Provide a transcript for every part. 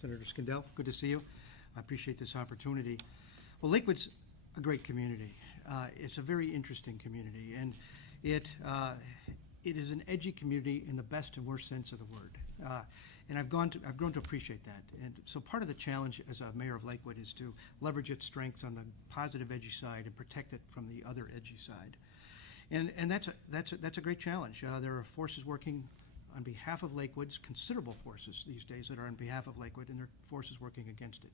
Senator Skindell, good to see you. I appreciate this opportunity. Well, Lakewood's a great community. It's a very interesting community, and it is an edgy community in the best and worst sense of the word. And I've grown to appreciate that. And so part of the challenge as a mayor of Lakewood is to leverage its strengths on the positive edgy side and protect it from the other edgy side. And that's a great challenge. There are forces working on behalf of Lakewood's, considerable forces these days that are on behalf of Lakewood, and there are forces working against it.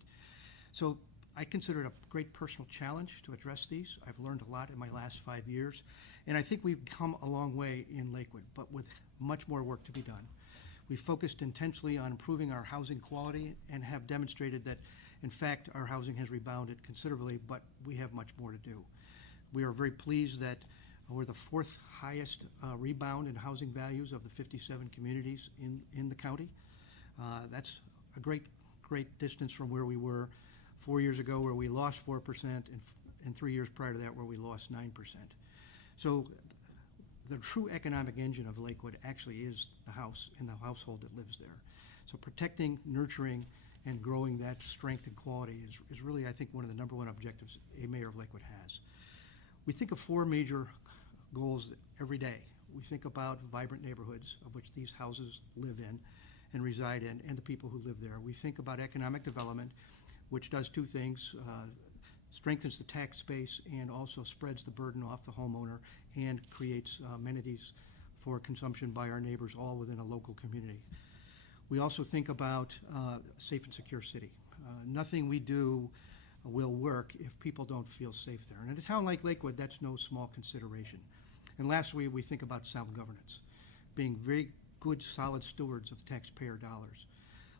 So I consider it a great personal challenge to address these. I've learned a lot in my last 5 years, and I think we've come a long way in Lakewood, but with much more work to be done. We've focused intensely on improving our housing quality and have demonstrated that, in fact, our housing has rebounded considerably, but we have much more to do. We are very pleased that we're the fourth highest rebound in housing values of the 57 communities in the county. That's a great distance from where we were 4 years ago, where we lost 4%, and 3 years prior to that, where we lost 9%. So the true economic engine of Lakewood actually is the house and the household that lives there. So protecting, nurturing, and growing that strength and quality is really, I think, one of the number one objectives a mayor of Lakewood has. We think of four major goals every day. We think about vibrant neighborhoods of which these houses live in and reside in, and the people who live there. We think about economic development, which does two things, strengthens the tax base and also spreads the burden off the homeowner and creates amenities for consumption by our neighbors all within a local community. We also think about a safe and secure city. Nothing we do will work if people don't feel safe there. And in a town like Lakewood, that's no small consideration. And lastly, we think about sound governance, being very good, solid stewards of taxpayer dollars.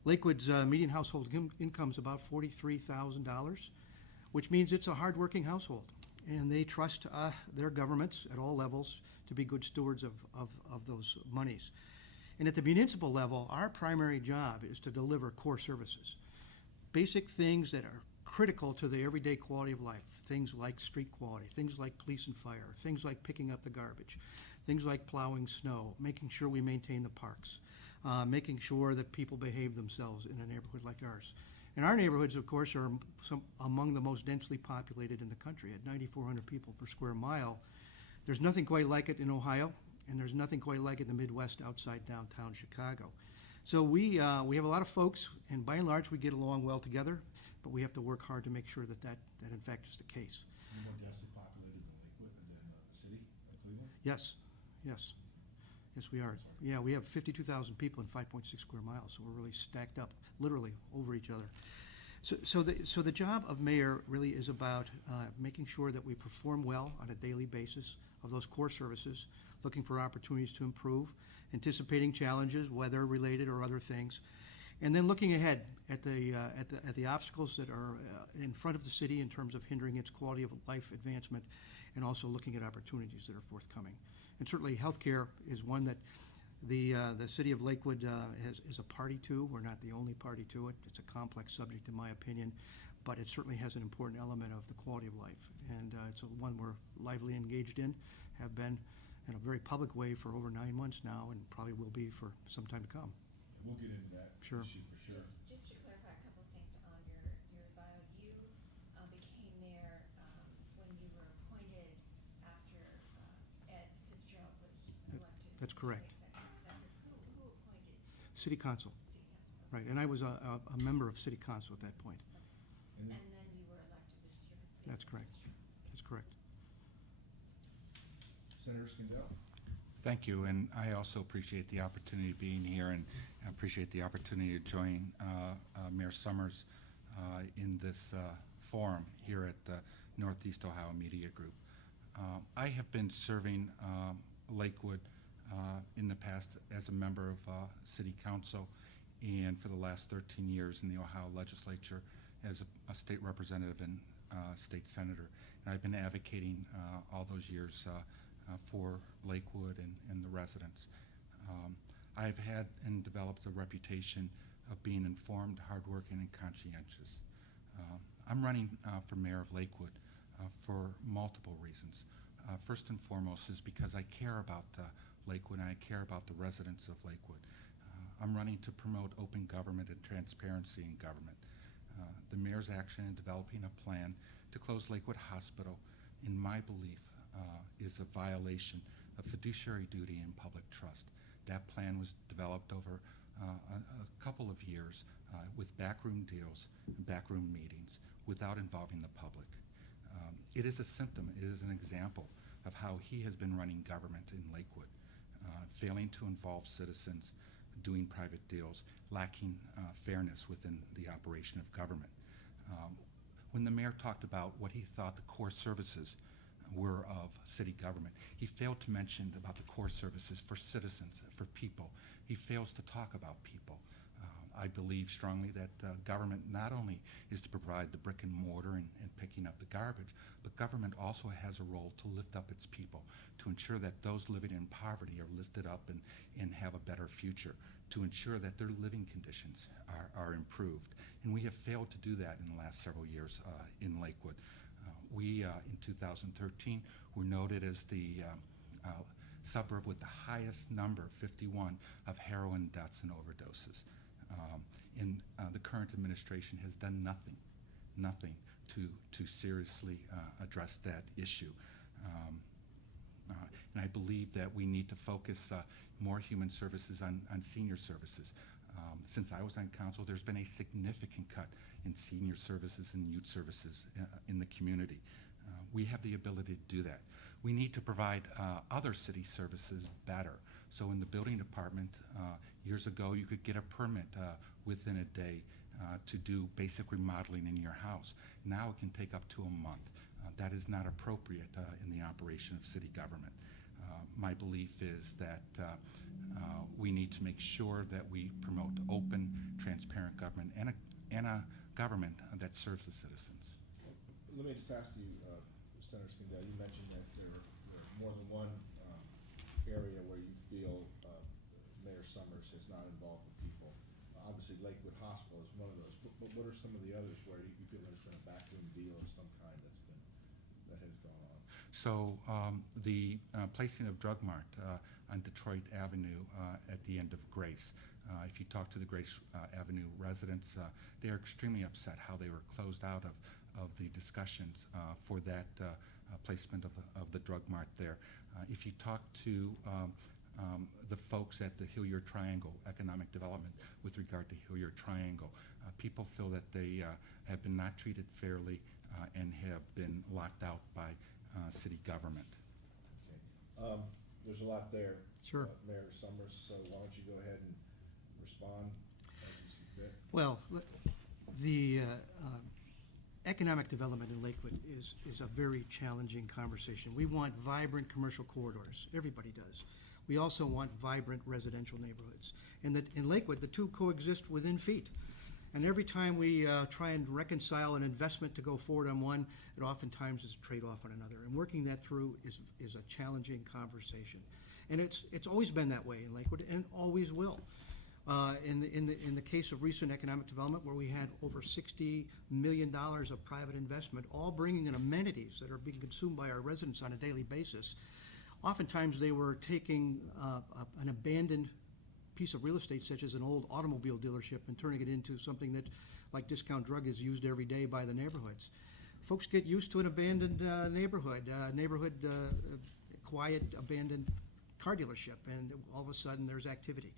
Lakewood's median household income is about $43,000, which means it's a hardworking household. And they trust their governments at all levels to be good stewards of those monies. And at the municipal level, our primary job is to deliver core services, basic things that are critical to the everyday quality of life, things like street quality, things like police and fire, things like picking up the garbage, things like plowing snow, making sure we maintain the parks, making sure that people behave themselves in a neighborhood like ours. And our neighborhoods, of course, are among the most densely populated in the country at 9,400 people per square mile. There's nothing quite like it in Ohio, and there's nothing quite like it in the Midwest outside downtown Chicago. So we have a lot of folks, and by and large, we get along well together, but we have to work hard to make sure that in fact is the case. More densely populated than Lakewood than the city of Cleveland? Yes, we are. Yeah, we have 52,000 people in 5.6 square miles, so we're really stacked up, literally over each other. So the job of mayor really is about making sure that we perform well on a daily basis of those core services, looking for opportunities to improve, anticipating challenges, weather related or other things, and then looking ahead at the obstacles that are in front of the city in terms of hindering its quality of life advancement, and also looking at opportunities that are forthcoming. And certainly healthcare is one that the city of Lakewood is a party to. We're not the only party to it. It's a complex subject in my opinion, but it certainly has an important element of the quality of life. And it's one we're lively engaged in, have been in a very public way for over 9 months now, and probably will be for some time to come. We'll get into that Sure. issue for sure. Just to clarify a couple of things on your bio, you became mayor when you were appointed after Ed Fitzgerald was elected. That's correct. Who appointed? City Council. City Council. Right, and I was a member of City Council at that point. And then you were elected this year. That's correct. That's correct. Senator Skindell? Thank you, and I also appreciate the opportunity of being here, and I appreciate the opportunity to join Mayor Summers in this forum here at the Northeast Ohio Media Group. I have been serving Lakewood in the past as a member of City Council, and for the last 13 years in the Ohio Legislature as a state representative and state senator. And I've been advocating all those years for Lakewood and the residents. I've had and developed a reputation of being informed, hardworking, and conscientious. I'm running for mayor of Lakewood for multiple reasons. First and foremost is because I care about Lakewood and I care about the residents of Lakewood. I'm running to promote open government and transparency in government. The mayor's action in developing a plan to close Lakewood Hospital, in my belief, is a violation of fiduciary duty and public trust. That plan was developed over a couple of years with backroom deals and backroom meetings without involving the public. It is a symptom, it is an example of how he has been running government in Lakewood, failing to involve citizens, doing private deals, lacking fairness within the operation of government. When the mayor talked about what he thought the core services were of city government, he failed to mention about the core services for citizens, for people. He fails to talk about people. I believe strongly that government not only is to provide the brick and mortar and picking up the garbage, but government also has a role to lift up its people, to ensure that those living in poverty are lifted up and have a better future, to ensure that their living conditions are improved. And we have failed to do that in the last several years in Lakewood. We, in 2013, were noted as the suburb with the highest number, 51, of heroin deaths and overdoses. And the current administration has done nothing to seriously address that issue. And I believe that we need to focus more human services on senior services. Since I was on council, there's been a significant cut in senior services and youth services in the community. We have the ability to do that. We need to provide other city services better. So in the building department, years ago, you could get a permit within a day to do basic remodeling in your house. Now it can take up to a month. That is not appropriate in the operation of city government. My belief is that we need to make sure that we promote open, transparent government and a government that serves the citizens. Let me just ask you, Senator Skindell, you mentioned that there are more than one area where you feel Mayor Summers has not involved the people. Obviously, Lakewood Hospital is one of those, but what are some of the others where you feel there's been a backroom deal of some kind that has gone on? So the placing of Drug Mart on Detroit Avenue at the end of Grace. If you talk to the Grace Avenue residents, they are extremely upset how they were closed out of the discussions for that placement of the Drug Mart there. If you talk to the folks at the Hilliard Triangle Economic Development with regard to Hilliard Triangle, people feel that they have been not treated fairly and have been locked out by city government. Okay. There's a lot there, Sure. Mayor Summers, so why don't you go ahead and respond as you see fit? Well, the economic development in Lakewood is a very challenging conversation. We want vibrant commercial corridors. Everybody does. We also want vibrant residential neighborhoods. And that in Lakewood, the two coexist within feet. And every time we try and reconcile an investment to go forward on one, it oftentimes is a trade-off on another. And working that through is a challenging conversation. And it's always been that way in Lakewood, and always will. In the case of recent economic development, where we had over $60 million of private investment, all bringing in amenities that are being consumed by our residents on a daily basis, oftentimes they were taking an abandoned piece of real estate, such as an old automobile dealership, and turning it into something that, like Discount Drug, is used every day by the neighborhoods. Folks get used to an abandoned neighborhood, quiet, abandoned car dealership, and all of a sudden there's activity.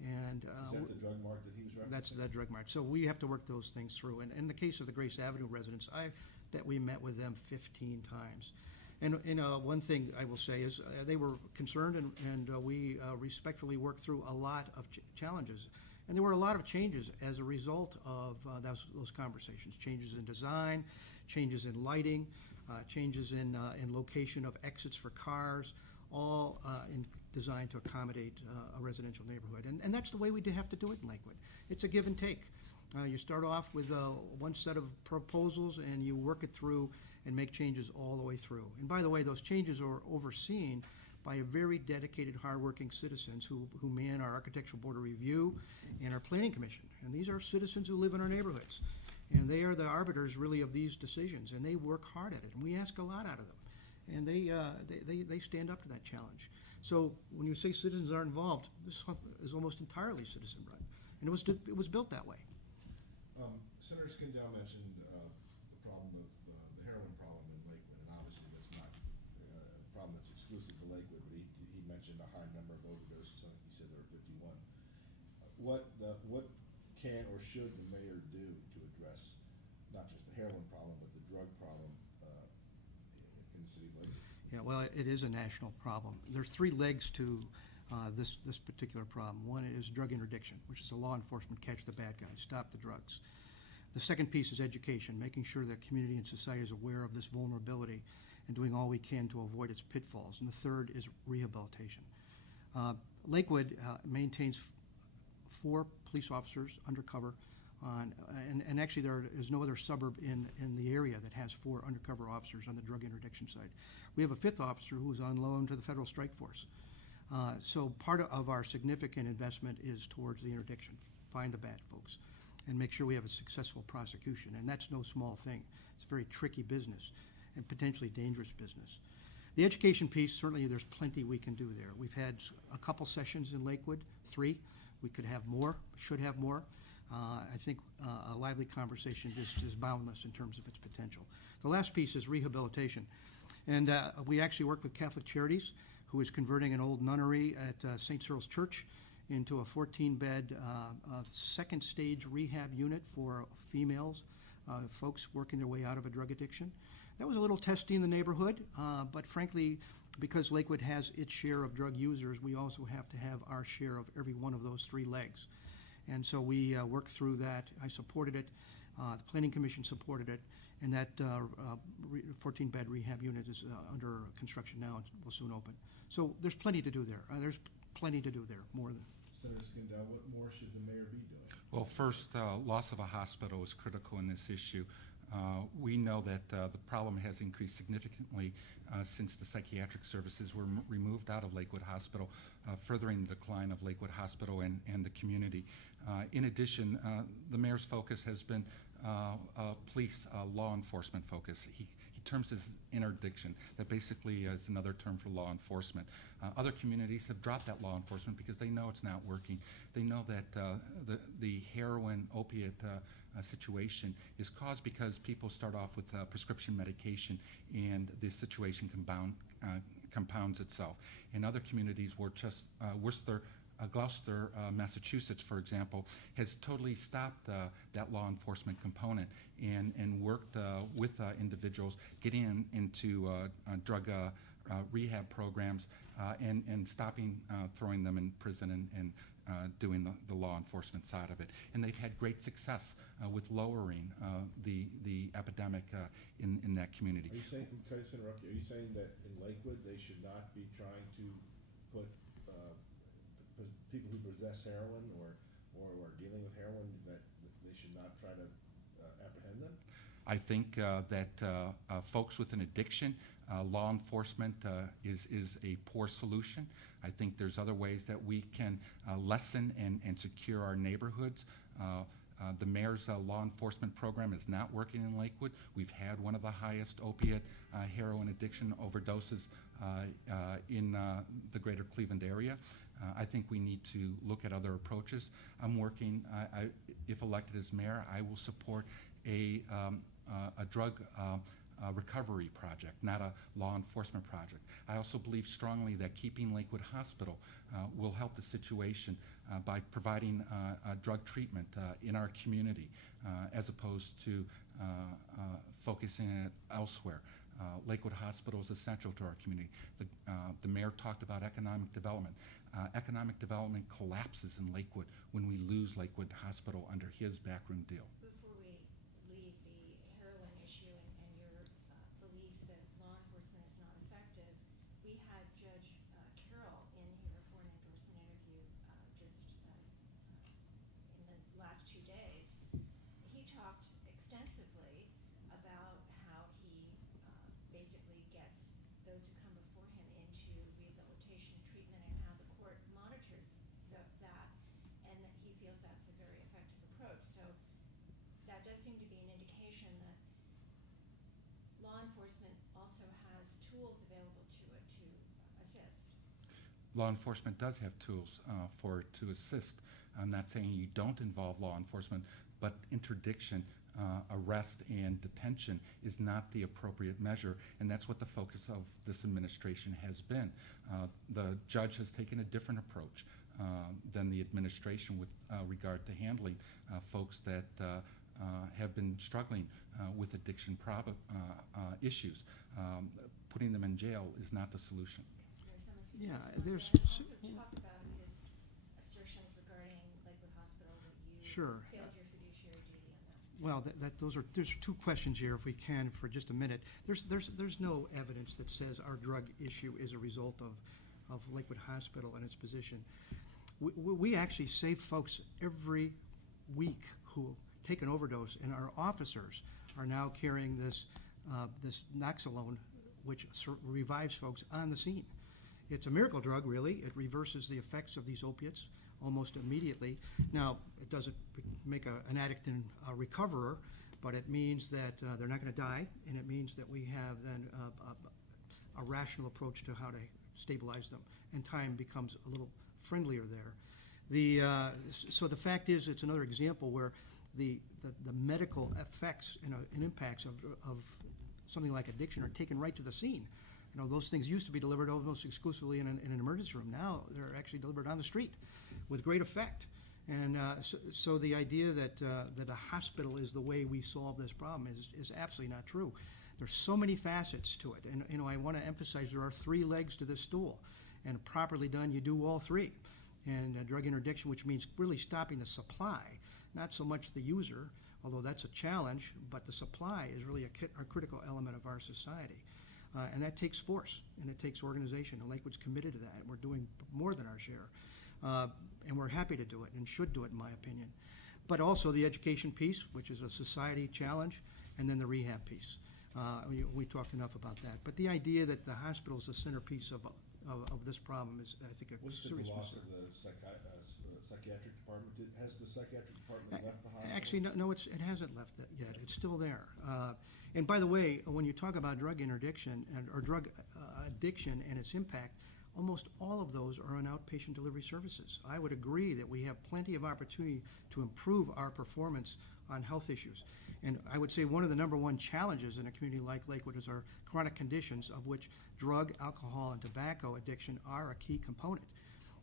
And Is that the Drug Mart that he was referencing? that's the Drug Mart. So we have to work those things through. And in the case of the Grace Avenue residents, I bet we met with them 15 times. And one thing I will say is they were concerned, and we respectfully worked through a lot of challenges. And there were a lot of changes as a result of those conversations. Changes in design, changes in lighting, changes in location of exits for cars, all designed to accommodate a residential neighborhood. And that's the way we have to do it in Lakewood. It's a give and take. You start off with one set of proposals, and you work it through and make changes all the way through. And by the way, those changes are overseen by a very dedicated, hardworking citizens who man our Architectural Board of Review and our Planning Commission. And these are citizens who live in our neighborhoods. And they are the arbiters, really, of these decisions, and they work hard at it. And we ask a lot out of them. And they stand up to that challenge. So when you say citizens aren't involved, this hub is almost entirely citizen-run, and it was built that way. Senator Skindell mentioned the problem of the heroin problem in Lakewood, and obviously that's not a problem that's exclusive to Lakewood, but he mentioned a high number of overdoses. I think he said there were 51. What can or should the mayor do to address not just the heroin problem, but the drug problem in the city of Lakewood? Yeah, well, it is a national problem. There's three legs to this particular problem. One is drug interdiction, which is a law enforcement catch the bad guys, stop the drugs. The second piece is education, making sure that community and society is aware of this vulnerability and doing all we can to avoid its pitfalls. And the third is rehabilitation. Lakewood maintains 4 police officers undercover, and actually there is no other suburb in the area that has 4 undercover officers on the drug interdiction side. We have a 5th officer who is on loan to the Federal Strike Force. So part of our significant investment is towards the interdiction, find the bad folks, and make sure we have a successful prosecution. And that's no small thing. It's a very tricky business and potentially dangerous business. The education piece, certainly there's plenty we can do there. We've had a couple sessions in Lakewood, 3. We could have more, should have more. I think a lively conversation just is boundless in terms of its potential. The last piece is rehabilitation. And we actually work with Catholic Charities, who is converting an old nunnery at St. Cyril's Church into a 14-bed second stage rehab unit for females, folks working their way out of a drug addiction. That was a little testy in the neighborhood, but frankly, because Lakewood has its share of drug users, we also have to have our share of every one of those 3 legs. And so we worked through that. I supported it. The Planning Commission supported it. And that 14-bed rehab unit is under construction now and will soon open. So there's plenty to do there. More than. Senator Skindell, what more should the mayor be doing? Well, first, loss of a hospital is critical in this issue. We know that the problem has increased significantly since the psychiatric services were removed out of Lakewood Hospital, furthering the decline of Lakewood Hospital and the community. In addition, the mayor's focus has been police law enforcement focus. He terms as interdiction. That basically is another term for law enforcement. Other communities have dropped that law enforcement because they know it's not working. They know that the heroin opiate situation is caused because people start off with prescription medication and the situation compounds itself. In other communities, Gloucester, Massachusetts, for example, has totally stopped that law enforcement component and worked with individuals getting into drug rehab programs and stopping throwing them in prison and doing the law enforcement side of it. And they've had great success with lowering the epidemic in that community. Are you saying, can I just interrupt you, are you saying that in Lakewood they should not be trying to put people who possess heroin or are dealing with heroin, that they should not try to apprehend them? I think that folks with an addiction, law enforcement is a poor solution. I think there's other ways that we can lessen and secure our neighborhoods. The mayor's law enforcement program is not working in Lakewood. We've had one of the highest opiate heroin addiction overdoses in the greater Cleveland area. I think we need to look at other approaches. I'm working, if elected as mayor, I will support a drug recovery project, not a law enforcement project. I also believe strongly that keeping Lakewood Hospital will help the situation by providing drug treatment in our community as opposed to focusing it elsewhere. Lakewood Hospital is essential to our community. The mayor talked about economic development. Economic development collapses in Lakewood when we lose Lakewood Hospital under his backroom deal. Before we leave the heroin issue and your belief that law enforcement is not effective, we had Judge Carroll in here for an endorsement interview just in the last 2 days. He talked extensively about how he basically gets those who come before him into rehabilitation treatment and how the court monitors that, and that he feels that's a very effective approach. So that does seem to be an indication that law enforcement also has tools available to it to assist. law enforcement does have tools to assist. I'm not saying you don't involve law enforcement, but interdiction, arrest, and detention is not the appropriate measure, and that's what the focus of this administration has been. The judge has taken a different approach than the administration with regard to handling folks that have been struggling with addiction issues. Putting them in jail is not the solution. Yeah, And there's also talk about his assertions regarding Lakewood Hospital that you Sure. failed your fiduciary duty on that. Well, there's two questions here, if we can, for just a minute. There's no evidence that says our drug issue is a result of Lakewood Hospital and its position. We actually save folks every week who take an overdose, and our officers are now carrying this Noxalone, which revives folks on the scene. It's a miracle drug, really. It reverses the effects of these opiates almost immediately. Now, it doesn't make an addict and a recoverer, but it means that they're not going to die, and it means that we have then a rational approach to how to stabilize them, and time becomes a little friendlier there. So the fact is, it's another example where the medical effects and impacts of something like addiction are taken right to the scene. You know, those things used to be delivered almost exclusively in an emergency room. Now they're actually delivered on the street with great effect. And so the idea that a hospital is the way we solve this problem is absolutely not true. There's so many facets to it. And I want to emphasize there are three legs to this stool. And properly done, you do all three. And drug interdiction, which means really stopping the supply, not so much the user, although that's a challenge, but the supply is really a critical element of our society. And that takes force, and it takes organization, and Lakewood's committed to that. We're doing more than our share, and we're happy to do it and should do it, in my opinion. But also the education piece, which is a society challenge, and then the rehab piece. We talked enough about that. But the idea that the hospital is the centerpiece of this problem is, I think, a What's the serious loss mistake. of the psychiatric department? Has the psychiatric department left the hospital? Actually, no, it hasn't left that yet. It's still there. And by the way, when you talk about drug interdiction or drug addiction and its impact, almost all of those are on outpatient delivery services. I would agree that we have plenty of opportunity to improve our performance on health issues. And I would say one of the number one challenges in a community like Lakewood is our chronic conditions, of which drug, alcohol, and tobacco addiction are a key component.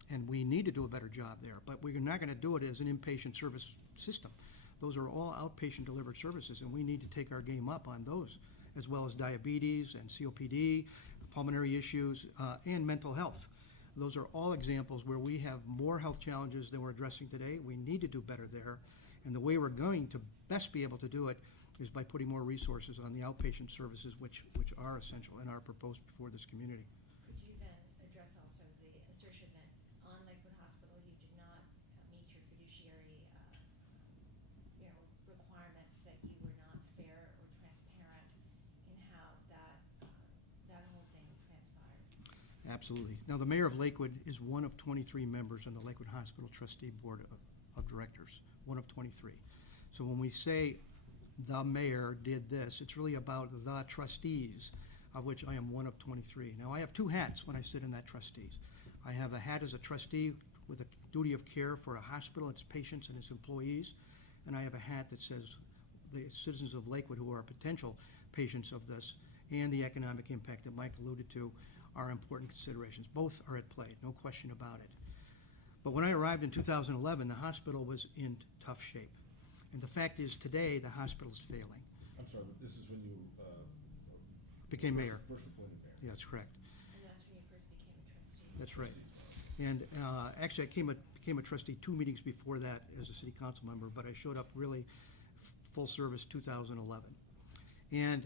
And we need to do a better job there, but we're not going to do it as an inpatient service system. Those are all outpatient delivered services, and we need to take our game up on those, as well as diabetes and COPD, pulmonary issues, and mental health. Those are all examples where we have more health challenges than we're addressing today. We need to do better there, and the way we're going to best be able to do it is by putting more resources on the outpatient services, which are essential and are proposed before this community. Could you then address also the assertion that on Lakewood Hospital you did not meet your fiduciary requirements, that you were not fair or transparent in how that whole thing transpired? Absolutely. Now, the mayor of Lakewood is one of 23 members on the Lakewood Hospital Trustee Board of Directors, one of 23. So when we say the mayor did this, it's really about the trustees, of which I am one of 23. Now, I have two hats when I sit in that trustees. I have a hat as a trustee with a duty of care for a hospital, its patients, and its employees, and I have a hat that says the citizens of Lakewood who are potential patients of this and the economic impact that Mike alluded to are important considerations. Both are at play, no question about it. But when I arrived in 2011, the hospital was in tough shape. And the fact is, today, the hospital is failing. I'm sorry, but this is when you Became mayor. First appointed mayor. Yeah, that's correct. And that's when you first became a trustee? That's right. And actually, I became a trustee 2 meetings before that as a city council member, but I showed up really full service 2011. And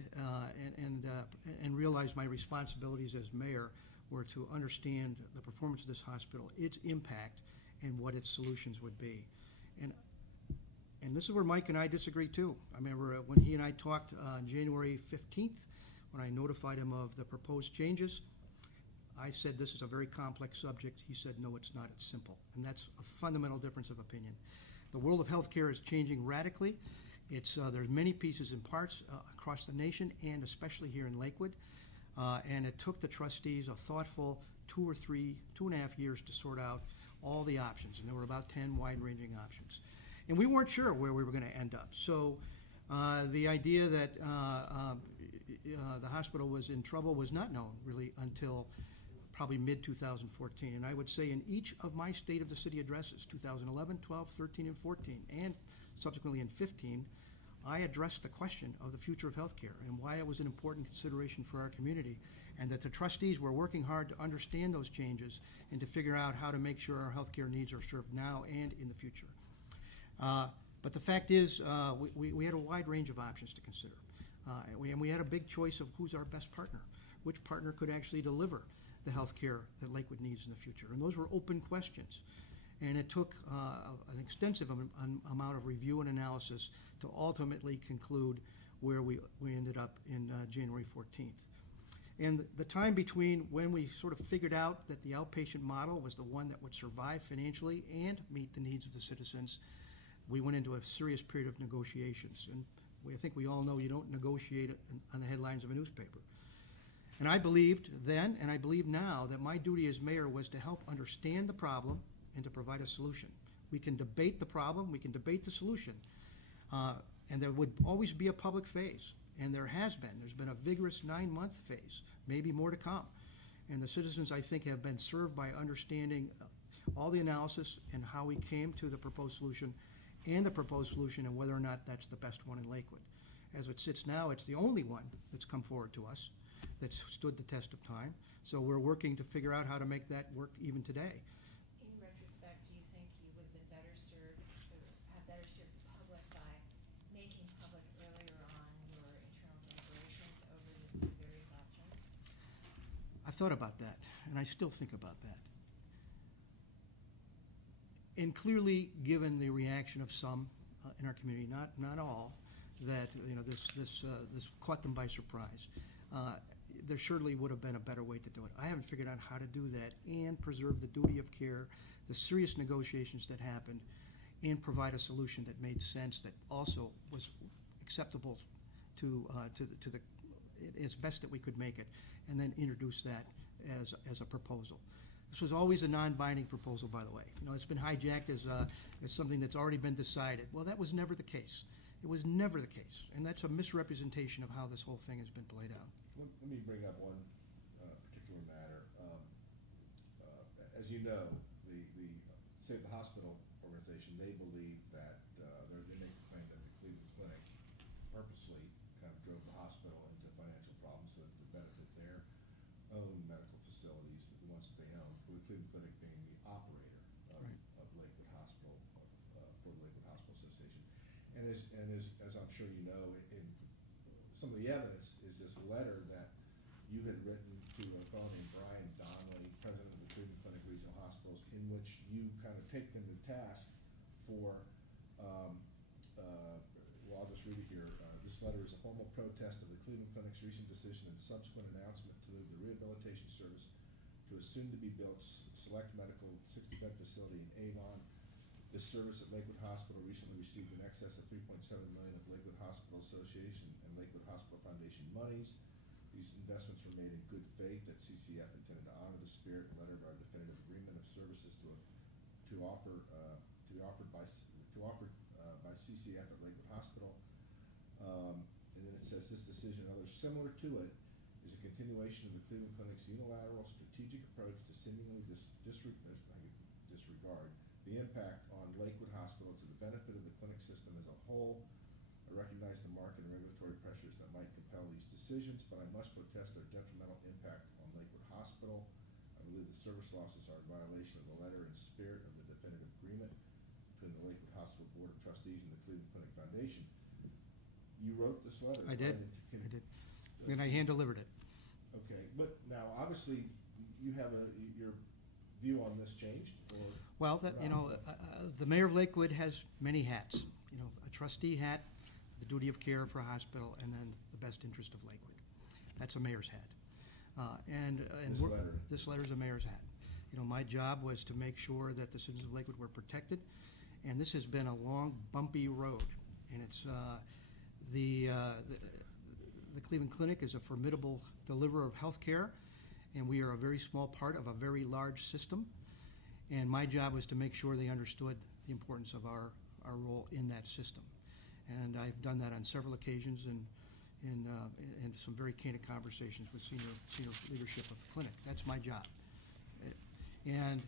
realized my responsibilities as mayor were to understand the performance of this hospital, its impact, and what its solutions would be. And this is where Mike and I disagree too. I remember when he and I talked on January 15th, when I notified him of the proposed changes, I said this is a very complex subject. He said, no, it's not, it's simple. And that's a fundamental difference of opinion. The world of healthcare is changing radically. There's many pieces and parts across the nation and especially here in Lakewood. And it took the trustees a thoughtful 2.5 years to sort out all the options, and there were about 10 wide-ranging options. And we weren't sure where we were going to end up. So the idea that the hospital was in trouble was not known really until probably mid-2014. And I would say in each of my State of the City addresses, 2011, 12, 13, and 14, and subsequently in 15, I addressed the question of the future of healthcare and why it was an important consideration for our community, and that the trustees were working hard to understand those changes and to figure out how to make sure our healthcare needs are served now and in the future. But the fact is, we had a wide range of options to consider. And we had a big choice of who's our best partner, which partner could actually deliver the health care that Lakewood needs in the future. And those were open questions. And it took an extensive amount of review and analysis to ultimately conclude where we ended up in January 14th. And the time between when we sort of figured out that the outpatient model was the one that would survive financially and meet the needs of the citizens, we went into a serious period of negotiations. And I think we all know you don't negotiate on the headlines of a newspaper. And I believed then, and I believe now, that my duty as mayor was to help understand the problem and to provide a solution. We can debate the problem, we can debate the solution, and there would always be a public phase. And there has been. There's been a vigorous 9-month phase, maybe more to come. And the citizens, I think, have been served by understanding all the analysis and how we came to the proposed solution and the proposed solution and whether or not that's the best one in Lakewood. As it sits now, it's the only one that's come forward to us that's stood the test of time. So we're working to figure out how to make that work even today. In retrospect, do you think you would have been better served, or have better served the public by making public earlier on your internal deliberations over the various options? I've thought about that, and I still think about that. And clearly, given the reaction of some in our community, not all, that this caught them by surprise. There surely would have been a better way to do it. I haven't figured out how to do that and preserve the duty of care, the serious negotiations that happened, and provide a solution that made sense, that also was acceptable to the as best that we could make it, and then introduce that as a proposal. This was always a non-binding proposal, by the way. It's been hijacked as something that's already been decided. Well, that was never the case. It was never the case, and that's a misrepresentation of how this whole thing has been played out. Let me bring up one particular matter. As you know, the Save the Hospital organization, they believe that they make the claim that the Cleveland Clinic purposely kind of drove the hospital into financial problems so that to benefit their own medical facilities, the ones that they own, with the Cleveland Clinic being the operator of Lakewood Hospital, for the Lakewood Hospital Association. And as I'm sure you know, in some of the evidence is this letter that you had written to a fellow named Brian Donnelly, president of the Cleveland Clinic Regional Hospitals, in which you kind of take them to task for, well, I'll just read it here. This letter is a formal protest of the Cleveland Clinic's recent decision and subsequent announcement to move the rehabilitation service to a soon-to-be-built select medical 60-bed facility in Avon. This service at Lakewood Hospital recently received in excess of $3.7 million of Lakewood Hospital Association and Lakewood Hospital Foundation monies. These investments were made in good faith that CCF intended to honor the spirit and letter of our definitive agreement of services offered by CCF at Lakewood Hospital. And then it says this decision and others similar to it is a continuation of the Cleveland Clinic's unilateral strategic approach to seemingly disregard the impact on Lakewood Hospital to the benefit of the clinic system as a whole. I recognize the market and regulatory pressures that might compel these decisions, but I must protest their detrimental impact on Lakewood Hospital. I believe the service losses are in violation of the letter and spirit of the definitive agreement between the Lakewood Hospital Board of Trustees and the Cleveland Clinic Foundation. You wrote this letter. I did. And I hand-delivered it. Okay, but now obviously you have your view on this changed, or? Well, the mayor of Lakewood has many hats. A trustee hat, the duty of care for a hospital, and then the best interest of Lakewood. That's a mayor's hat. This letter is a mayor's hat. My job was to make sure that the citizens of Lakewood were protected, and this has been a long, bumpy road. And it's the Cleveland Clinic is a formidable deliverer of health care, and we are a very small part of a very large system. And my job was to make sure they understood the importance of our role in that system. And I've done that on several occasions and some very candid conversations with senior leadership of the clinic. That's my job. And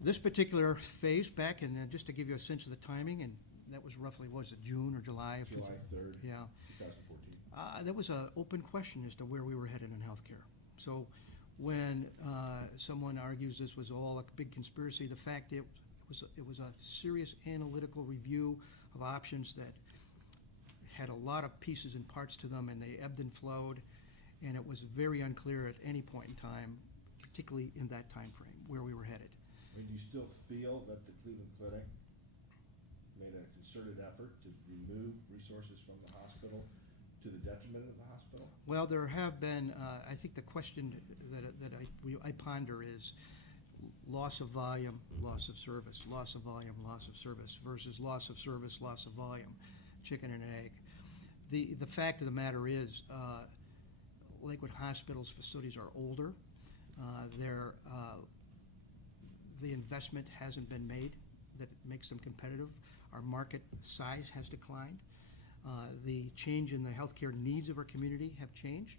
this particular phase back, and just to give you a sense of the timing, and that was roughly, was it June or July? July 3rd, Yeah. 2014. That was an open question as to where we were headed in healthcare. So when someone argues this was all a big conspiracy, the fact it was a serious analytical review of options that had a lot of pieces and parts to them, and they ebbed and flowed, and it was very unclear at any point in time, particularly in that time frame, where we were headed. I mean, do you still feel that the Cleveland Clinic made a concerted effort to remove resources from the hospital to the detriment of the hospital? Well, there have been, I think the question that I ponder is loss of volume, loss of service, loss of volume, loss of service, versus loss of service, loss of volume, chicken and egg. The fact of the matter is Lakewood Hospital's facilities are older. The investment hasn't been made that makes them competitive. Our market size has declined. The change in the healthcare needs of our community have changed.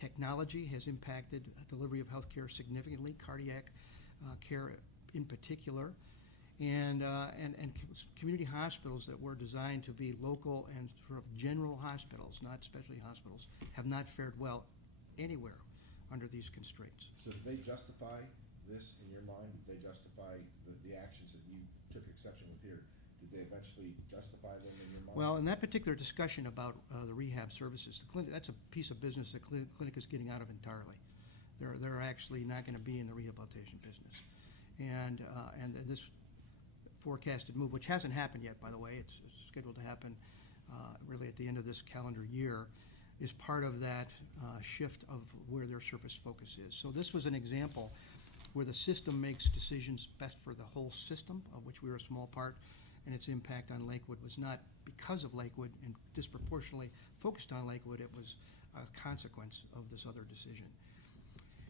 Technology has impacted delivery of healthcare significantly, cardiac care in particular, and community hospitals that were designed to be local and sort of general hospitals, not specialty hospitals, have not fared well anywhere under these constraints. So did they justify this in your mind? Did they justify the actions that you took exception with here? Did they eventually justify them in your mind? Well, in that particular discussion about the rehab services, the clinic, that's a piece of business the clinic is getting out of entirely. They're actually not going to be in the rehabilitation business. And this forecasted move, which hasn't happened yet, by the way, it's scheduled to happen really at the end of this calendar year, is part of that shift of where their service focus is. So this was an example where the system makes decisions best for the whole system, of which we were a small part, and its impact on Lakewood was not because of Lakewood and disproportionately focused on Lakewood. It was a consequence of this other decision.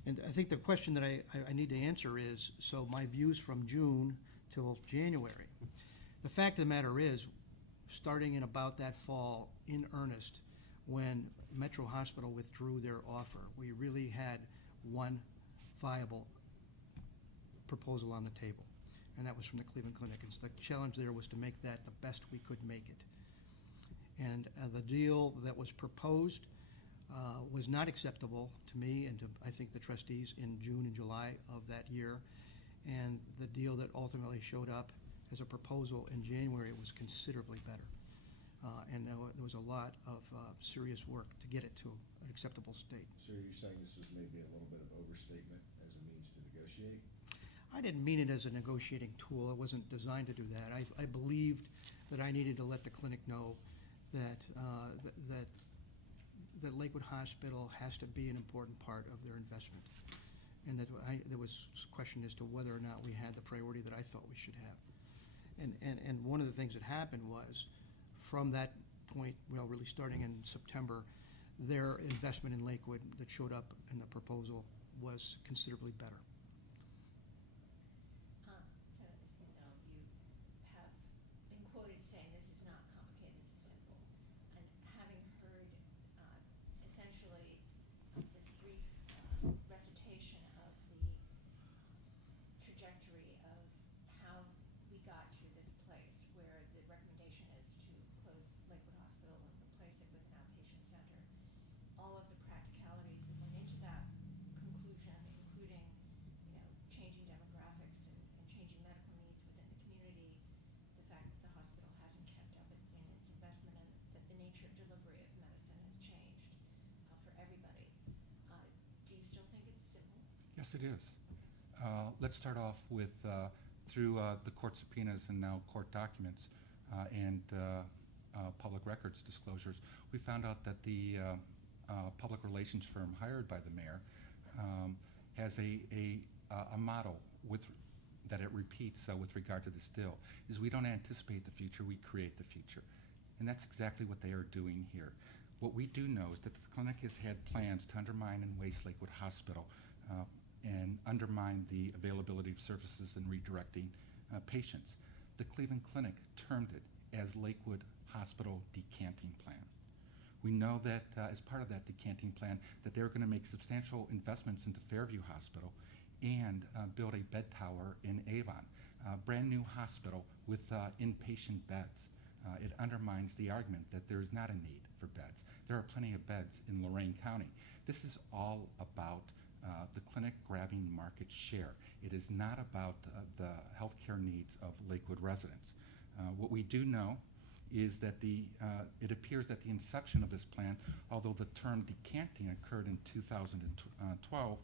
And I think the question that I need to answer is, so my views from June till January. The fact of the matter is, starting in about that fall, in earnest, when Metro Hospital withdrew their offer, we really had one viable proposal on the table, and that was from the Cleveland Clinic. And so the challenge there was to make that the best we could make it. And the deal that was proposed was not acceptable to me and to, I think, the trustees in June and July of that year. And the deal that ultimately showed up as a proposal in January was considerably better. And there was a lot of serious work to get it to an acceptable state. So you're saying this was maybe a little bit of overstatement as a means to negotiate? I didn't mean it as a negotiating tool. It wasn't designed to do that. I believed that I needed to let the clinic know that that Lakewood Hospital has to be an important part of their investment, and that there was a question as to whether or not we had the priority that I thought we should have. And one of the things that happened was, from that point, well, really starting in September, their investment in Lakewood that showed up in the proposal was considerably better. Senator Skindell, you have been quoted saying this is not complicated, this is simple. And having heard essentially this brief recitation of the trajectory of how we got to this place where the recommendation is to close Lakewood Hospital and replace it with an outpatient center, all of the practicalities that went into that conclusion, including, changing demographics and changing medical needs within the community, the fact that the hospital hasn't kept up in its investment, and that the nature of delivery of medicine has changed for everybody. Do you still think it's simple? Yes, it is. Let's start off with, through the court subpoenas and now court documents and public records disclosures, we found out that the public relations firm hired by the mayor has a model that it repeats with regard to this deal, is we don't anticipate the future, we create the future. And that's exactly what they are doing here. What we do know is that the clinic has had plans to undermine and waste Lakewood Hospital and undermine the availability of services and redirecting patients. The Cleveland Clinic termed it as Lakewood Hospital Decanting Plan. We know that as part of that decanting plan that they're going to make substantial investments into Fairview Hospital and build a bed tower in Avon, a brand new hospital with inpatient beds. It undermines the argument that there is not a need for beds. There are plenty of beds in Lorain County. This is all about the clinic grabbing market share. It is not about the healthcare needs of Lakewood residents. What we do know is that it appears that the inception of this plan, although the term decanting occurred in 2012,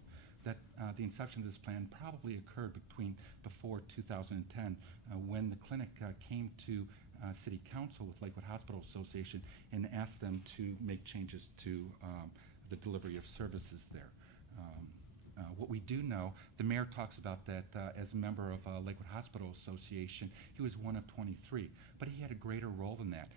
that the inception of this plan probably occurred before 2010 when the clinic came to City Council with Lakewood Hospital Association and asked them to make changes to the delivery of services there. What we do know, the mayor talks about that as a member of Lakewood Hospital Association, he was one of 23, but he had a greater role than that.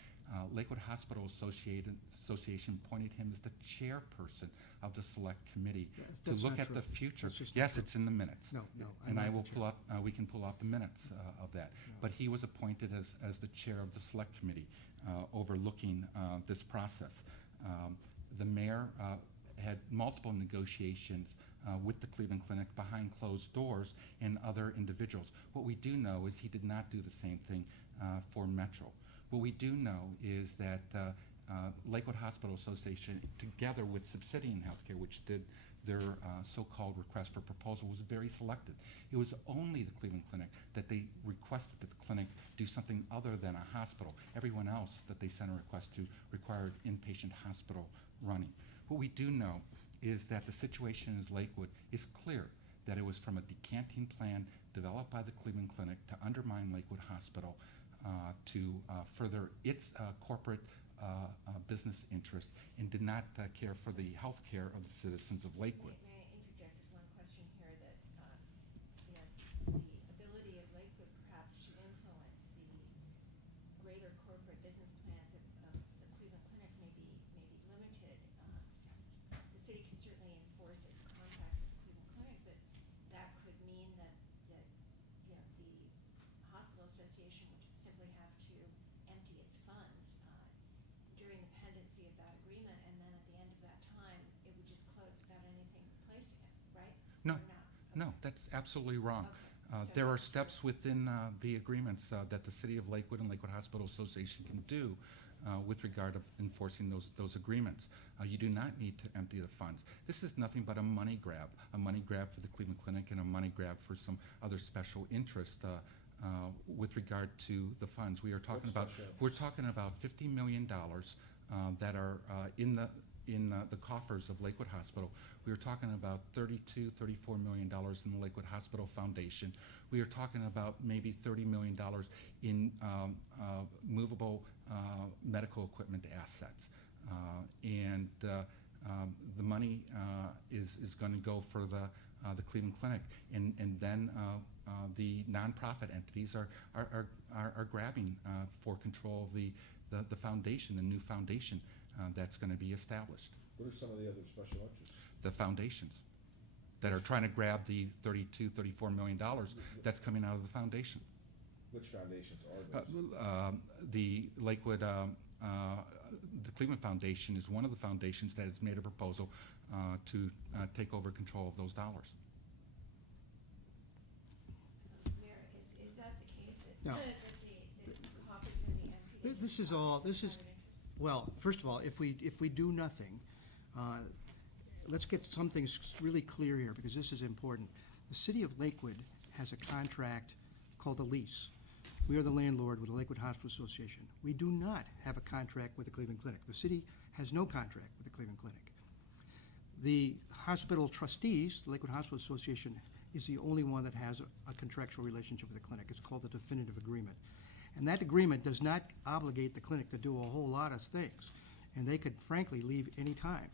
Lakewood Hospital Association appointed him as the chairperson of the select committee to look at the future. Yes, it's in the minutes. No. And I will pull up, we can pull out the minutes of that. No. But he was appointed as the chair of the select committee overlooking this process. The mayor had multiple negotiations with the Cleveland Clinic behind closed doors and other individuals. What we do know is he did not do the same thing for Metro. What we do know is that Lakewood Hospital Association, together with Subsidian Healthcare, which did their so-called request for proposal, was very selective. It was only the Cleveland Clinic that they requested that the clinic do something other than a hospital. Everyone else that they sent a request to required inpatient hospital running. What we do know is that the situation in Lakewood is clear, that it was from a decanting plan developed by the Cleveland Clinic to undermine Lakewood Hospital to further its corporate business interest and did not care for the health care of the citizens of Lakewood. May I interject with one question here that the ability of Lakewood perhaps to influence the greater corporate business plans of the Cleveland Clinic may be limited. The city can certainly enforce its contract with the Cleveland Clinic, but that could mean that the hospital association would simply have to empty its funds during the pendency of that agreement, and then at the end of that time, it would just close without anything replacing it, right? No, or not? no, that's absolutely wrong. Okay. There are steps within the agreements that the City of Lakewood and Lakewood Hospital Association can do with regard to enforcing those agreements. You do not need to empty the funds. This is nothing but a money grab for the Cleveland Clinic and a money grab for some other special interest with regard to the funds. We're talking about $50 million that are in the coffers of Lakewood Hospital. We are talking about $34 million in the Lakewood Hospital Foundation. We are talking about maybe $30 million in movable medical equipment assets. And the money is going to go for the Cleveland Clinic, and then the nonprofit entities are grabbing for control of the foundation, the new foundation that's going to be established. What are some of the other special interests? The foundations that are trying to grab the $34 million that's coming out of the foundation. Which foundations are those? The Lakewood, the Cleveland Foundation is one of the foundations that has made a proposal to take over control of those dollars. Mayor, is that the case that, No. that the coffers are going to be emptied? This is all, this is, well, first of all, if we do nothing, let's get some things really clear here, because this is important. The City of Lakewood has a contract called a lease. We are the landlord with the Lakewood Hospital Association. We do not have a contract with the Cleveland Clinic. The city has no contract with the Cleveland Clinic. The hospital trustees, the Lakewood Hospital Association, is the only one that has a contractual relationship with the clinic. It's called the definitive agreement. And that agreement does not obligate the clinic to do a whole lot of things. And they could, frankly, leave any time.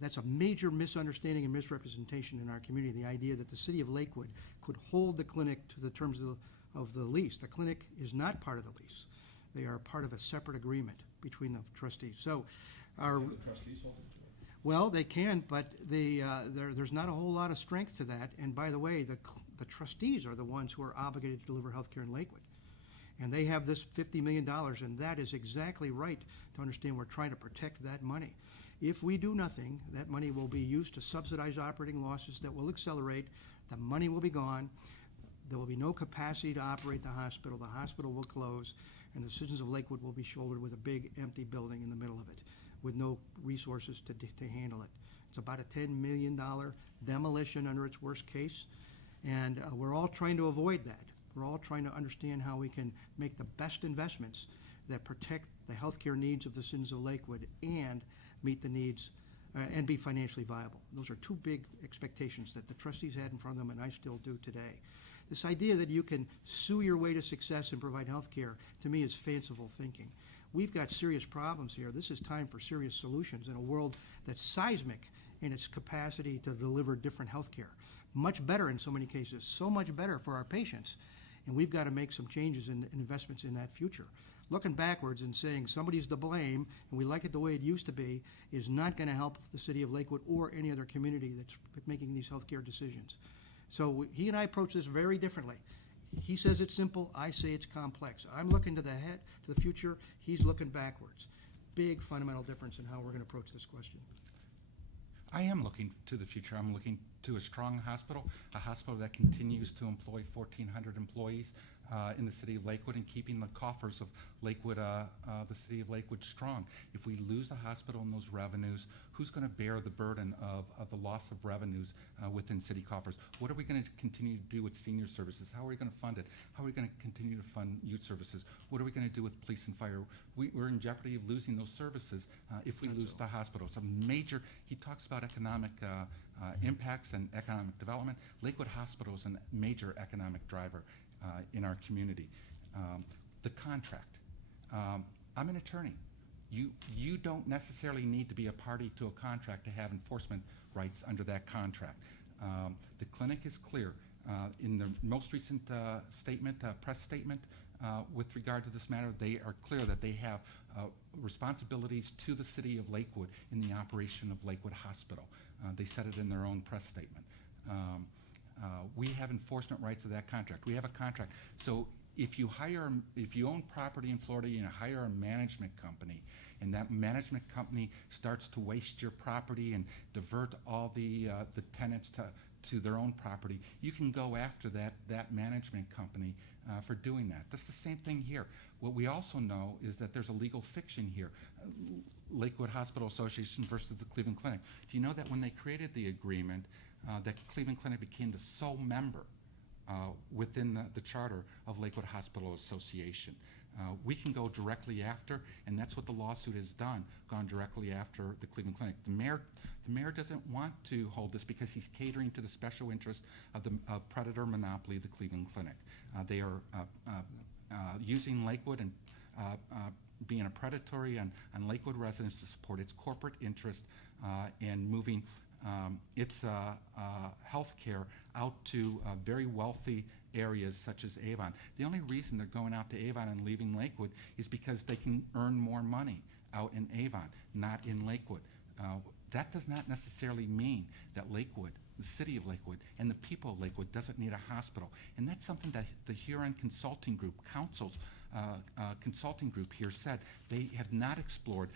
That's a major misunderstanding and misrepresentation in our community, the idea that the City of Lakewood could hold the clinic to the terms of the lease. The clinic is not part of the lease. They are part of a separate agreement between the trustees. So, The trustees hold it? Well, they can, but there's not a whole lot of strength to that. And by the way, the trustees are the ones who are obligated to deliver health care in Lakewood. And they have this $50 million, and that is exactly right to understand we're trying to protect that money. If we do nothing, that money will be used to subsidize operating losses that will accelerate. The money will be gone. There will be no capacity to operate the hospital. The hospital will close, and the citizens of Lakewood will be shouldered with a big empty building in the middle of it with no resources to handle it. It's about a $10 million demolition under its worst case, and we're all trying to avoid that. We're all trying to understand how we can make the best investments that protect the healthcare needs of the citizens of Lakewood and meet the needs and be financially viable. Those are two big expectations that the trustees had in front of them, and I still do today. This idea that you can sue your way to success and provide health care, to me, is fanciful thinking. We've got serious problems here. This is time for serious solutions in a world that's seismic in its capacity to deliver different health care. Much better in so many cases, so much better for our patients. And we've got to make some changes in investments in that future. Looking backwards and saying somebody's to blame and we like it the way it used to be is not going to help the city of Lakewood or any other community that's making these healthcare decisions. So he and I approach this very differently. He says it's simple, I say it's complex. I'm looking to the future, he's looking backwards. Big fundamental difference in how we're going to approach this question. I am looking to the future. I'm looking to a strong hospital, a hospital that continues to employ 1,400 employees in the city of Lakewood and keeping the coffers of Lakewood, the city of Lakewood, strong. If we lose the hospital and those revenues, who's going to bear the burden of the loss of revenues within city coffers? What are we going to continue to do with senior services? How are we going to fund it? How are we going to continue to fund youth services? What are we going to do with police and fire? We're in jeopardy of losing those services if we lose the hospital. It's a major, he talks about economic impacts and economic development. Lakewood Hospital is a major economic driver in our community. The contract. I'm an attorney. You don't necessarily need to be a party to a contract to have enforcement rights under that contract. The clinic is clear. In the most recent statement, press statement, with regard to this matter, they are clear that they have responsibilities to the city of Lakewood in the operation of Lakewood Hospital. They said it in their own press statement. We have enforcement rights of that contract. We have a contract. So if you own property in Florida, you hire a management company, and that management company starts to waste your property and divert all the tenants to their own property, you can go after that management company for doing that. That's the same thing here. What we also know is that there's a legal fiction here. Lakewood Hospital Association versus the Cleveland Clinic. Do you know that when they created the agreement, that Cleveland Clinic became the sole member within the charter of Lakewood Hospital Association? We can go directly after, and that's what the lawsuit has done, gone directly after the Cleveland Clinic. The mayor doesn't want to hold this because he's catering to the special interest of the predator monopoly, the Cleveland Clinic. They are using Lakewood and being a predatory on Lakewood residents to support its corporate interest and moving its health care out to very wealthy areas such as Avon. The only reason they're going out to Avon and leaving Lakewood is because they can earn more money out in Avon, not in Lakewood. That does not necessarily mean that Lakewood, the city of Lakewood, and the people of Lakewood doesn't need a hospital. And that's something that the Huron Consulting Group, consulting group here said they have not explored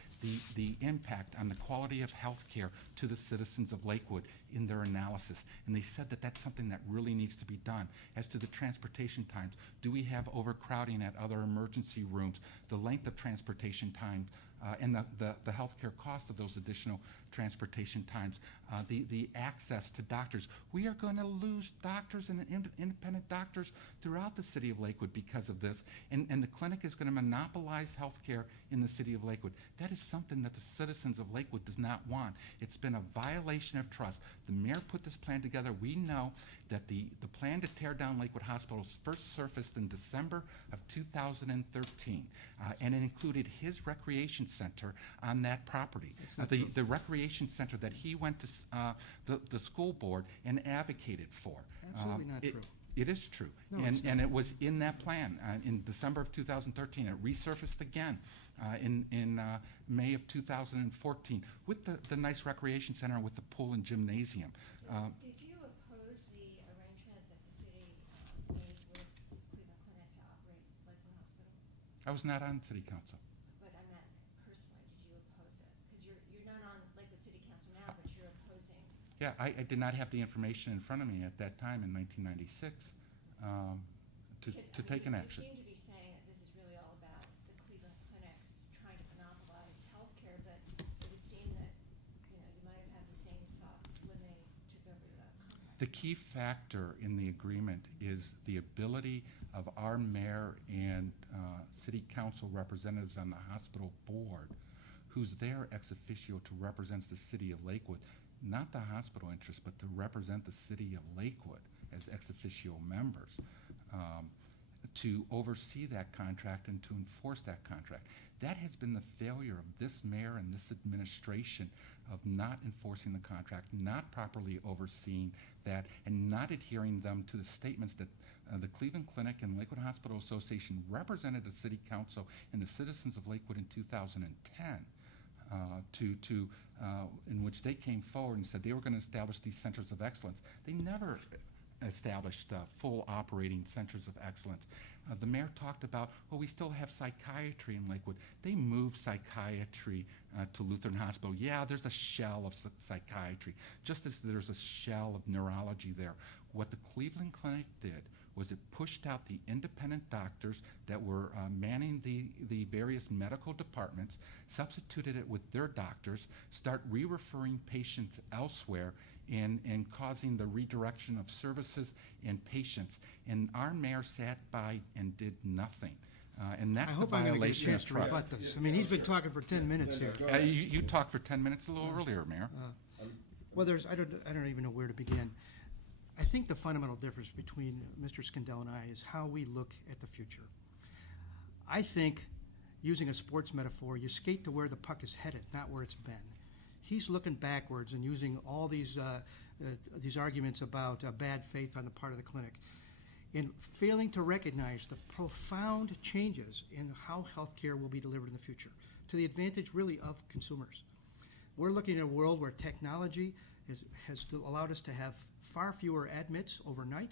the impact on the quality of health care to the citizens of Lakewood in their analysis. And they said that that's something that really needs to be done. As to the transportation times, do we have overcrowding at other emergency rooms, the length of transportation time, and the healthcare cost of those additional transportation times, the access to doctors. We are going to lose doctors and independent doctors throughout the city of Lakewood because of this, and the clinic is going to monopolize healthcare in the city of Lakewood. That is something that the citizens of Lakewood does not want. It's been a violation of trust. The mayor put this plan together. We know that the plan to tear down Lakewood Hospital first surfaced in December of 2013, and it included his recreation center on that property. The recreation center that he went to the school board and advocated for. Absolutely not true. It is true. No, it's And it was in that plan. In December of 2013, it resurfaced again in May of 2014 with the nice recreation center with the pool and gymnasium. So did you oppose the arrangement that the city made with Cleveland Clinic to operate Lakewood Hospital? I was not on city council. But I meant personally, did you oppose it? Because you're not on Lakewood City Council now, but you're opposing. Yeah, I did not have the information in front of me at that time in 1996 to take an action. You seem to be saying that this is really all about the Cleveland Clinics trying to monopolize healthcare, but it would seem that, you might have had the same thoughts when they took over the contract. The key factor in the agreement is the ability of our mayor and city council representatives on the hospital board, who's there ex officio to represent the city of Lakewood, not the hospital interest, but to represent the city of Lakewood as ex officio members, to oversee that contract and to enforce that contract. That has been the failure of this mayor and this administration of not enforcing the contract, not properly overseeing that, and not adhering them to the statements that the Cleveland Clinic and Lakewood Hospital Association represented the city council and the citizens of Lakewood in 2010. In which they came forward and said they were going to establish these centers of excellence. They never established full operating centers of excellence. The mayor talked about, well, we still have psychiatry in Lakewood. They moved psychiatry to Lutheran Hospital. Yeah, there's a shell of psychiatry, just as there's a shell of neurology there. What the Cleveland Clinic did was it pushed out the independent doctors that were manning the various medical departments, substituted it with their doctors, start re-referring patients elsewhere, and causing the redirection of services and patients. And our mayor sat by and did nothing. And that's the violation of trust. I hope I get a chance to rebut this. I mean, he's been talking for 10 minutes here. You talked for 10 minutes a little earlier, Mayor. Well, I don't even know where to begin. I think the fundamental difference between Mr. Skindell and I is how we look at the future. I think, using a sports metaphor, you skate to where the puck is headed, not where it's been. He's looking backwards and using all these arguments about bad faith on the part of the clinic, and failing to recognize the profound changes in how healthcare will be delivered in the future, to the advantage, really, of consumers. We're looking at a world where technology has allowed us to have far fewer admits overnight,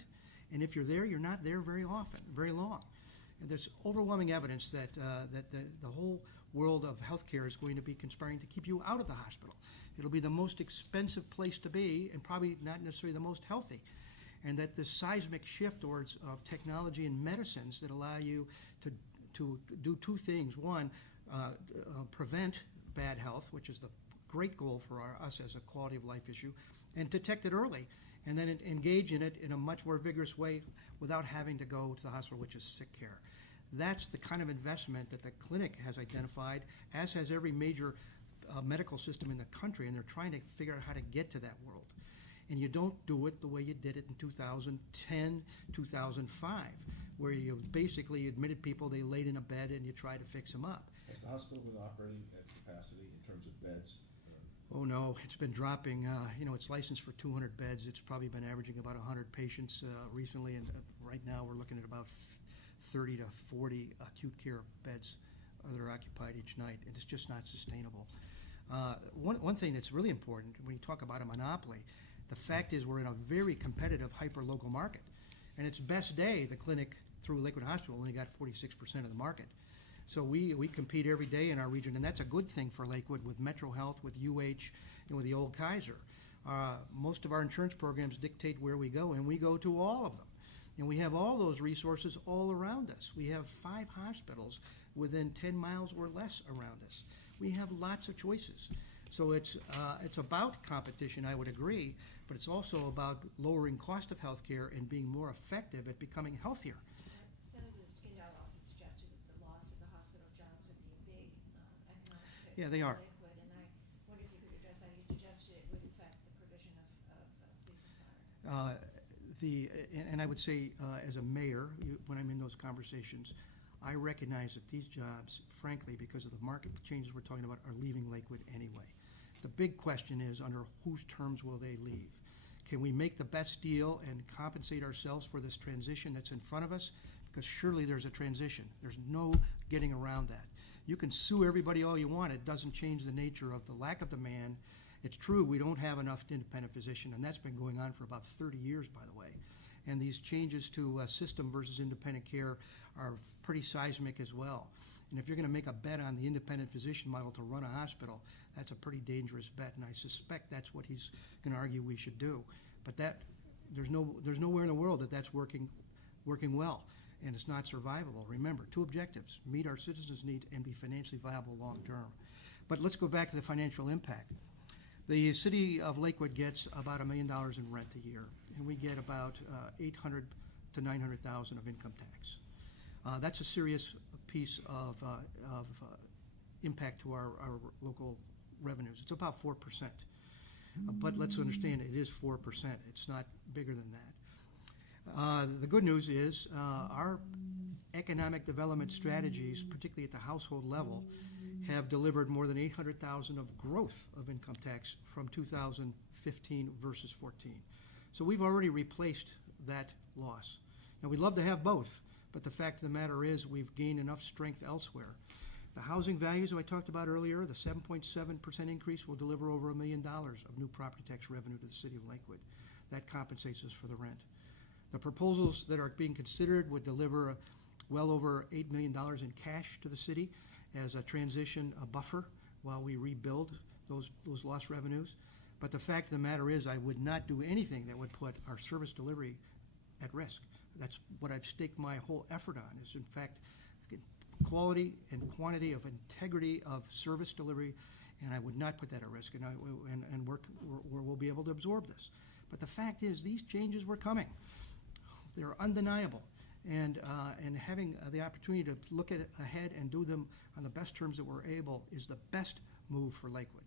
and if you're there, you're not there very often, very long. And there's overwhelming evidence that the whole world of healthcare is going to be conspiring to keep you out of the hospital. It'll be the most expensive place to be, and probably not necessarily the most healthy. And that the seismic shift towards of technology and medicines that allow you to do two things. One, prevent bad health, which is the great goal for us as a quality of life issue, and detect it early, and then engage in it in a much more vigorous way without having to go to the hospital, which is sick care. That's the kind of investment that the clinic has identified, as has every major medical system in the country, and they're trying to figure out how to get to that world. And you don't do it the way you did it in 2010, 2005, where you basically admitted people, they laid in a bed, and you tried to fix them up. Has the hospital been operating at capacity in terms of beds? Oh, no, it's been dropping. It's licensed for 200 beds. It's probably been averaging about 100 patients recently, and right now we're looking at about 30 to 40 acute care beds that are occupied each night, and it's just not sustainable. One thing that's really important when you talk about a monopoly, the fact is we're in a very competitive hyper-local market, and its best day, the clinic through Lakewood Hospital only got 46% of the market. So we compete every day in our region, and that's a good thing for Lakewood with Metro Health, with UH, and with the old Kaiser. Most of our insurance programs dictate where we go, and we go to all of them. And we have all those resources all around us. We have 5 hospitals within 10 miles or less around us. We have lots of choices. So it's about competition, I would agree, but it's also about lowering cost of healthcare and being more effective at becoming healthier. Senator Skindell also suggested that the loss of the hospital jobs would be a big economic hit. Yeah, they are. Lakewood, and I wonder if you could address that. He suggested it would affect the provision of police and fire. And I would say, as a mayor, when I'm in those conversations, I recognize that these jobs, frankly, because of the market changes we're talking about, are leaving Lakewood anyway. The big question is, under whose terms will they leave? Can we make the best deal and compensate ourselves for this transition that's in front of us? Because surely there's a transition. There's no getting around that. You can sue everybody all you want. It doesn't change the nature of the lack of demand. It's true we don't have enough independent physician, and that's been going on for about 30 years, by the way. And these changes to system versus independent care are pretty seismic as well. And if you're going to make a bet on the independent physician model to run a hospital, that's a pretty dangerous bet, and I suspect that's what he's going to argue we should do. But there's nowhere in the world that's working well, and it's not survivable. Remember, two objectives: meet our citizens' needs and be financially viable long term. But let's go back to the financial impact. The city of Lakewood gets about $1 million in rent a year, and we get about $800,000 to $900,000 of income tax. That's a serious piece of impact to our local revenues. It's about 4%. But let's understand, it is 4%. It's not bigger than that. The good news is our economic development strategies, particularly at the household level, have delivered more than $800,000 of growth of income tax from 2015 versus 14. So we've already replaced that loss. Now, we'd love to have both, but the fact of the matter is we've gained enough strength elsewhere. The housing values I talked about earlier, the 7.7% increase will deliver over $1 million of new property tax revenue to the city of Lakewood. That compensates us for the rent. The proposals that are being considered would deliver well over $8 million in cash to the city as a transition, a buffer, while we rebuild those lost revenues. But the fact of the matter is I would not do anything that would put our service delivery at risk. That's what I've staked my whole effort on, is in fact quality and quantity of integrity of service delivery, and I would not put that at risk, and we'll be able to absorb this. But the fact is these changes were coming. They're undeniable. And having the opportunity to look ahead and do them on the best terms that we're able is the best move for Lakewood.